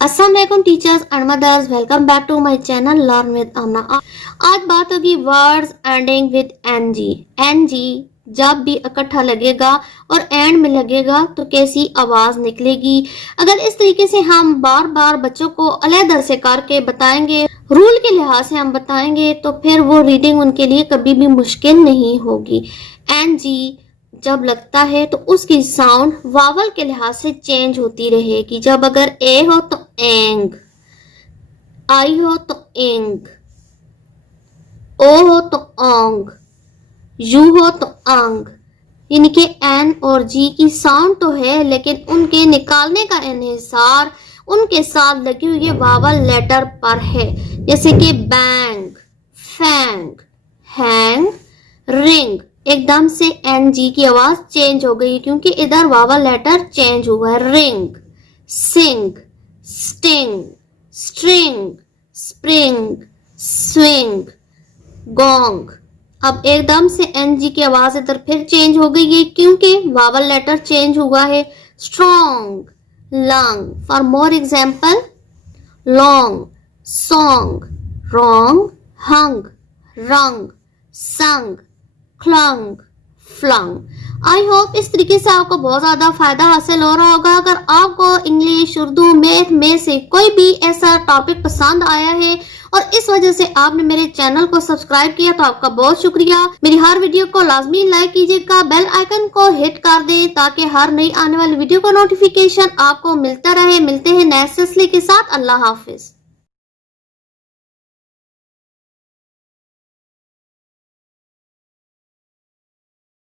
अस्सलाम वालेकुम teachers and mothers, welcome back to my channel learn with Amna. आज बात होगी words ending with N G. N G जब भी इकट्ठा लगेगा और एंड में लगेगा तो कैसी आवाज निकलेगी। अगर इस तरीके से हम बार बार बच्चों को अलग से करके बताएंगे, रूल के लिहाज से हम बताएंगे, तो फिर वो रीडिंग उनके लिए कभी भी मुश्किल नहीं होगी। एनजी जब लगता है तो उसकी साउंड वावल के लिहाज से चेंज होती रहेगी। जब अगर ए हो तो एंग, आई हो तो एंग, ओ हो तो ओंग, यू हो तो आंग। इनके एन और जी की साउंड तो है, लेकिन उनके निकालने का इन्हिसार उनके साथ लगी हुई वावल लेटर पर है। जैसे कि बैंग, फैंग, हैंग, रिंग। एकदम से एन जी की आवाज चेंज हो गई क्योंकि इधर वावल लेटर चेंज हुआ है। Ring, sing, sting, string, spring, swing, gong. अब एकदम से एन जी की आवाज इधर फिर चेंज हो गई है क्योंकि वावल लेटर चेंज हुआ है। Strong, lung. For more example, long, song, wrong, hung, rung, sung, clang, flung. I hope इस तरीके से आपको बहुत ज्यादा फायदा हासिल हो रहा होगा। अगर आपको इंग्लिश, उर्दू, मैथ में से कोई भी ऐसा टॉपिक पसंद आया है और इस वजह से आपने मेरे चैनल को सब्सक्राइब किया तो आपका बहुत शुक्रिया। मेरी हर वीडियो को लाजमी लाइक कीजिएगा, बेल आइकन को हिट कर दें ताकि हर नई आने वाली वीडियो का नोटिफिकेशन आपको मिलता रहे। मिलते हैं नए सिलसिले के साथ। अल्लाह हाफिज।